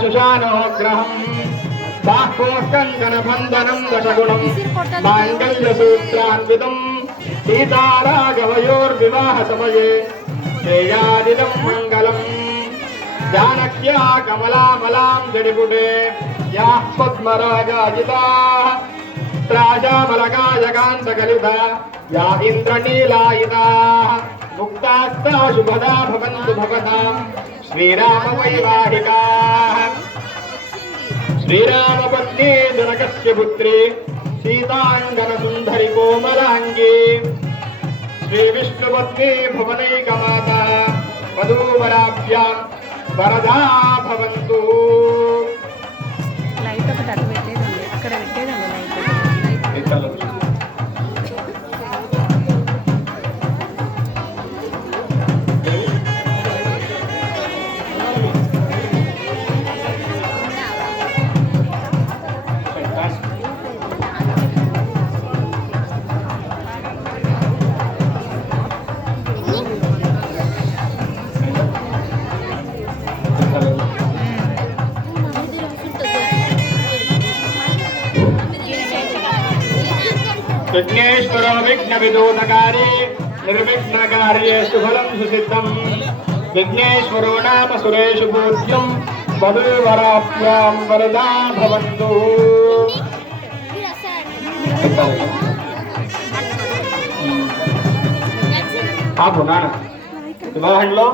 शुशानोग्रहम् बाह्वोत्कण्ठनबन्धनं दशगुणं माङ्गल्यसूत्रान्वितम् सीताराघवयोर्विवाहसमये श्रेयादिदं मङ्गलम् जानक्या कमलामलां जडिपुटे याः पद्मरागाजिताः त्राजामलकायकान्तकलिता या इन्द्रनीलायिताः मुक्तास्ता शुभदा भवन्तु भवतां श्रीरामवैवाहिकाः श्रीरामपत्नी जनकस्य पुत्री सीताङ्गनसुन्दरि कोमलाङ्गी श्रीविष्णुपत्नी भुवनैकमाता वधूवराभ्यां वरदा भवन्तु। లైట్ ఒకటి అటు పెట్టేదండి, అక్కడ పెట్టేదండి లైట్. विघ्नेश्वरो विघ्नविदूतकारी निर्विघ्नकार्ये सुफलं सुसिद्धं विघ्नेश्वरो नाम सुरेषु पूज्यं वधूवराभ्यां वरदा भवन्तु। వివాహంలో